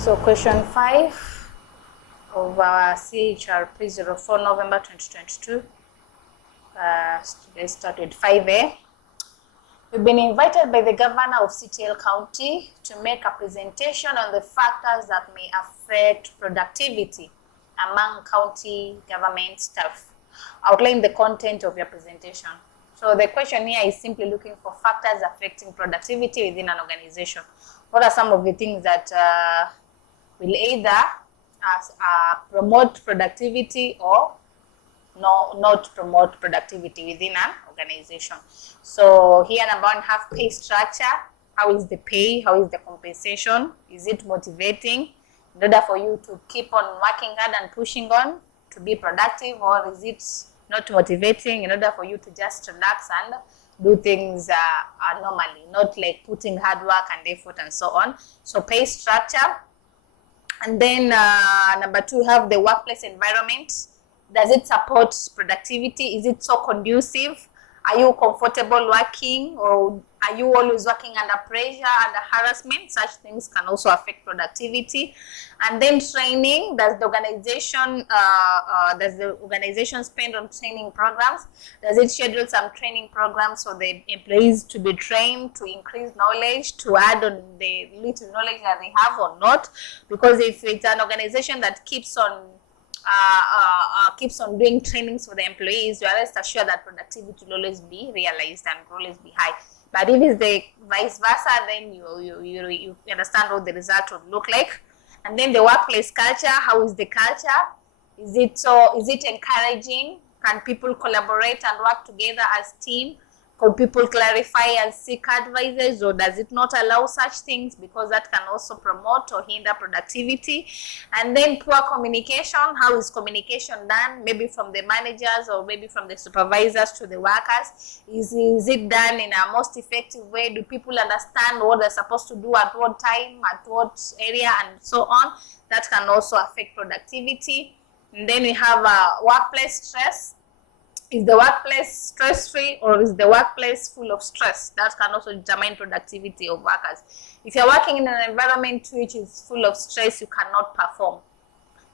So question 5 of our CHRP 04 November 2022. Let's start with 5A. You've been invited by the governor of CTL County to make a presentation on the factors that may affect productivity among county government staff. Outline the content of your presentation. So the question here is simply looking for factors affecting productivity within an organization. What are some of the things that will either promote productivity or not promote productivity within an organization? So here number one, have pay structure. How is the pay? How is the compensation? Is it motivating in order for you to keep on working hard and pushing on to be productive, or is it not motivating in order for you to just relax and do things normally, not like putting hard work and effort and so on? So pay structure. And then number two, have the workplace environment. Does it support productivity? Is it so conducive? Are you comfortable working, or are you always working under pressure, under harassment? Such things can also affect productivity. And then training. Does the organization spend on training programs? Does it schedule some training programs for the employees to be trained, to increase knowledge, to add on the little knowledge that they have or not? Because if it's an organization that keeps on doing trainings for the employees, you are rest assured that productivity will always be realized and will always be high. But if it's the vice versa, then you understand what the result would look like. And then the workplace culture. How is the culture? Is it encouraging? Can people collaborate and work together as team? Could people clarify and seek advices, or does it not allow such things, because that can also promote or hinder productivity? And then poor communication. How is communication done? Maybe from the managers or maybe from the supervisors to the workers. Is it done in a most effective way? Do people understand what they're supposed to do at what time, at what area, and so on? That can also affect productivity. And then we have workplace stress. Is the workplace stress-free, or is the workplace full of stress? That can also determine productivity of workers. If you're working in an environment which is full of stress, you cannot perform.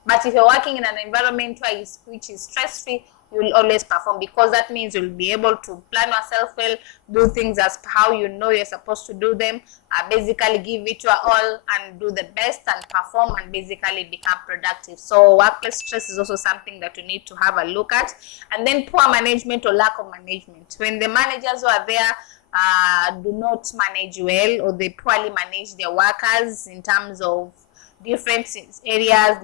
But if you're working in an environment which is stress-free, you will always perform, because that means you'll be able to plan yourself well, do things as how you know you're supposed to do them, basically give it your all and do the best and perform and basically become productive. So workplace stress is also something that you need to have a look at. And then poor management or lack of management. When the managers who are there do not manage well, or they poorly manage their workers in terms of different areas,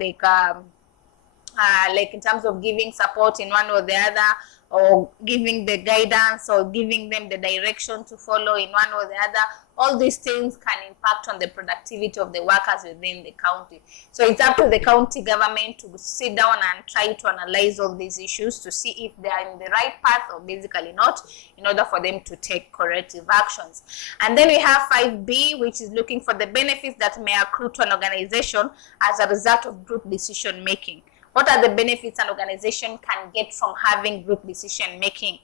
like in terms of giving support in one or the other, or giving the guidance, or giving them the direction to follow in one or the other, all these things can impact on the productivity of the workers within the county. So it's up to the county government to sit down and try to analyze all these issues to see if they are in the right path or basically not, in order for them to take corrective actions. And then we have 5B, which is looking for the benefits that may accrue to an organization as a result of group decision making. What are the benefits an organization can get from having group decision making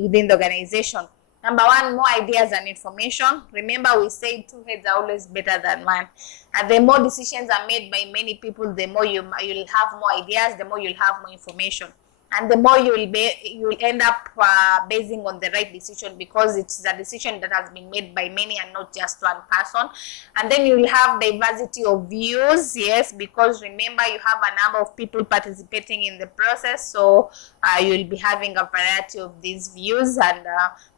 within the organization? Number one, more ideas and information. Remember, we say two heads are always better than one. And the more decisions are made by many people, the more you'll have more ideas, the more you'll have more information. And the more you'll end up basing on the right decision, because it's a decision that has been made by many and not just one person. And then you'll have diversity of views, yes, because remember, you have a number of people participating in the process, so you'll be having a variety of these views, and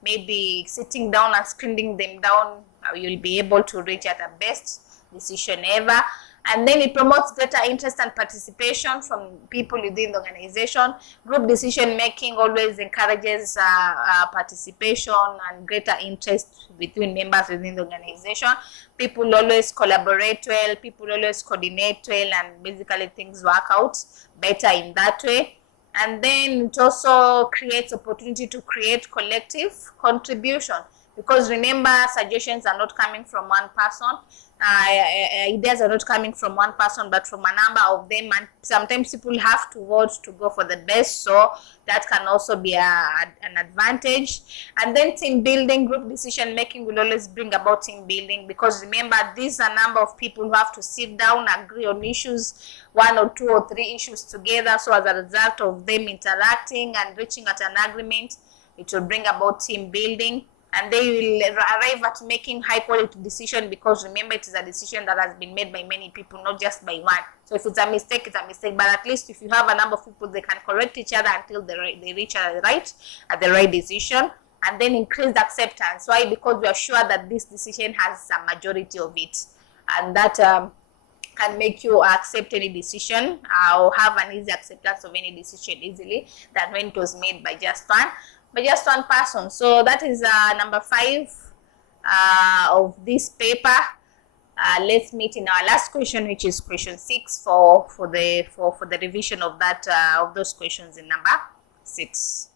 maybe sitting down and screening them down, you'll be able to reach at the best decision ever. And then it promotes greater interest and participation from people within the organization. Group decision making always encourages participation and greater interest between members within the organization. People always collaborate well, people always coordinate well, and basically things work out better in that way. And then it also creates opportunity to create collective contribution. because remember, suggestions are not coming from one person, ideas are not coming from one person, but from a number of them, and sometimes people have to vote to go for the best, so that can also be an advantage. And then team building, group decision making will always bring about team building, because remember, these are a number of people who have to sit down, agree on issues, 1 or 2 or 3 issues together. So as a result of them interacting and reaching at an agreement, it will bring about team building, and they will arrive at making high quality decision, because remember, it is a decision that has been made by many people, not just by one. So if it's a mistake, it's a mistake, but at least if you have a number of people, they can correct each other until they reach at the right decision, and then increased acceptance. Why? Because we are sure that this decision has a majority of it, and that can make you accept any decision or have an easy acceptance of any decision easily than when it was made by just one person. So that is number 5 of this paper. Let's meet in our last question, which is question 6 for the revision of that of those questions in number 6.